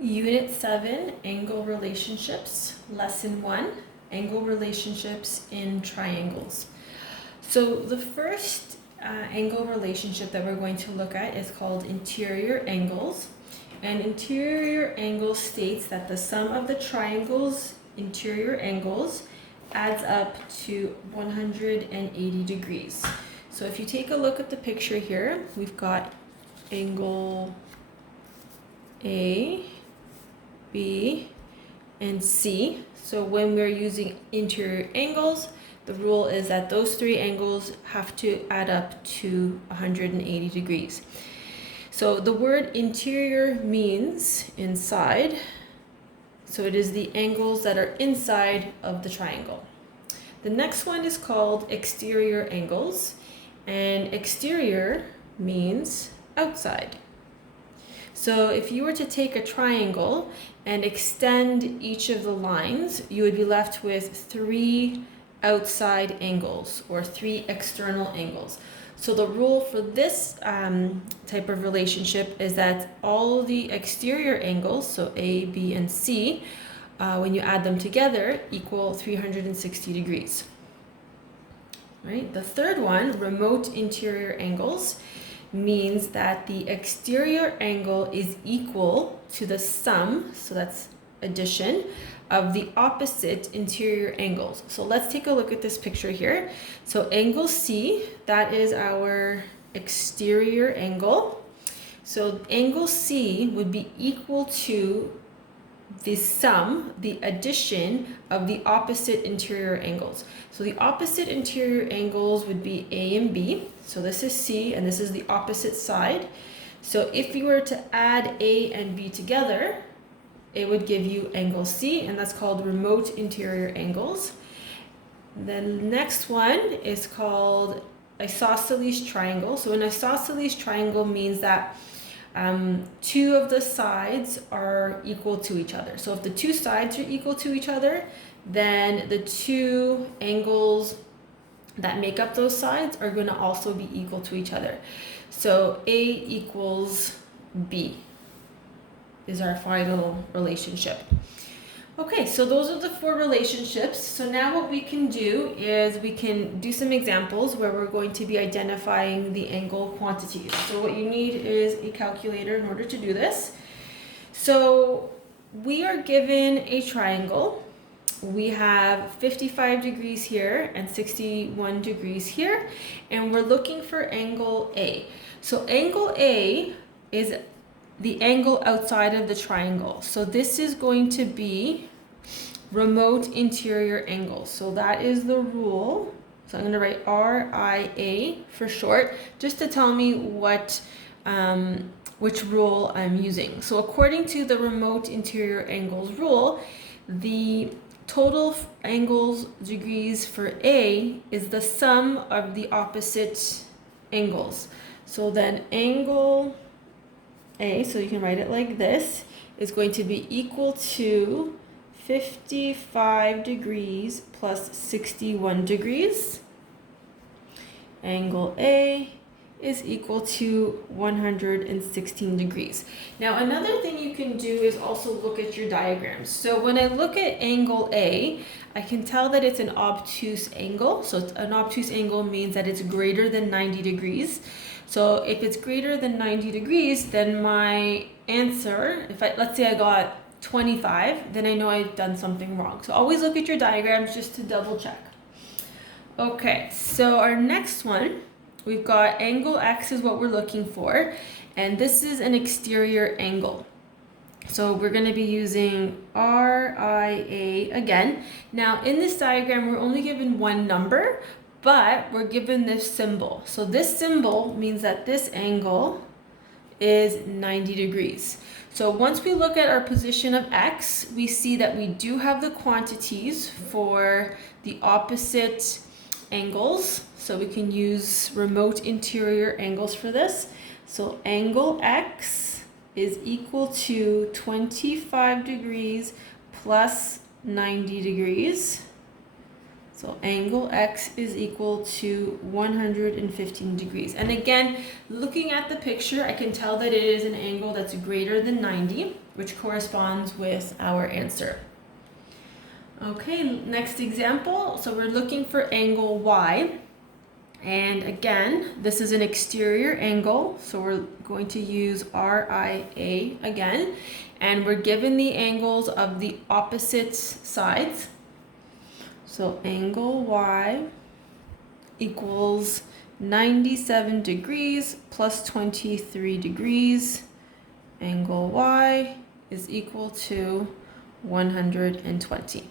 Unit 7, Angle Relationships, Lesson 1, Angle Relationships in Triangles. So the first angle relationship that we're going to look at is called interior angles. And interior angle states that the sum of the triangle's interior angles adds up to 180 degrees. So if you take a look at the picture here, we've got angle A, B, and C. So when we're using interior angles, the rule is that those three angles have to add up to 180 degrees. So the word interior means inside. So it is the angles that are inside of the triangle. The next one is called exterior angles, and exterior means outside. So if you were to take a triangle and extend each of the lines, you would be left with three outside angles or three external angles. So the rule for this type of relationship is that all the exterior angles, so A, B, and C, when you add them together, equal 360 degrees. Right? The third one, remote interior angles, means that the exterior angle is equal to the sum, so that's addition, of the opposite interior angles. So let's take a look at this picture here. So angle C, that is our exterior angle. So angle C would be equal to the sum, the addition of the opposite interior angles. So the opposite interior angles would be A and B. So this is C and this is the opposite side. So if you were to add A and B together, it would give you angle C, and that's called remote interior angles. The next one is called isosceles triangle. So an isosceles triangle means that two of the sides are equal to each other. So if the two sides are equal to each other, then the two angles that make up those sides are going to also be equal to each other. So A equals B is our final relationship. Okay, so those are the four relationships. So now what we can do is we can do some examples where we're going to be identifying the angle quantities. So what you need is a calculator in order to do this. So we are given a triangle. We have 55 degrees here and 61 degrees here, and we're looking for angle A. So angle A is the angle outside of the triangle. So this is going to be remote interior angle. So that is the rule. So I'm going to write RIA for short, just to tell me which rule I'm using. So according to the remote interior angles rule, the total angles degrees for A is the sum of the opposite angles. So then angle A, so you can write it like this, is going to be equal to 55 degrees plus 61 degrees. Angle A is equal to 116 degrees. Now another thing you can do is also look at your diagrams. So when I look at angle A, I can tell that it's an obtuse angle. So an obtuse angle means that it's greater than 90 degrees. So if it's greater than 90 degrees, then my answer, let's say I got 25, then I know I've done something wrong. So always look at your diagrams just to double check. Okay, so our next one, we've got angle X is what we're looking for, and this is an exterior angle. So we're going to be using RIA again. Now in this diagram, we're only given one number, but we're given this symbol. So this symbol means that this angle is 90 degrees. So once we look at our position of X, we see that we do have the quantities for the opposite angles. So we can use remote interior angles for this. So angle X is equal to 25 degrees plus 90 degrees. So angle X is equal to 115 degrees. And again, looking at the picture, I can tell that it is an angle that's greater than 90, which corresponds with our answer. Okay, next example. So we're looking for angle Y. And again, this is an exterior angle. So we're going to use RIA again. And we're given the angles of the opposite sides. So angle Y equals 97 degrees plus 23 degrees. Angle Y is equal to 120.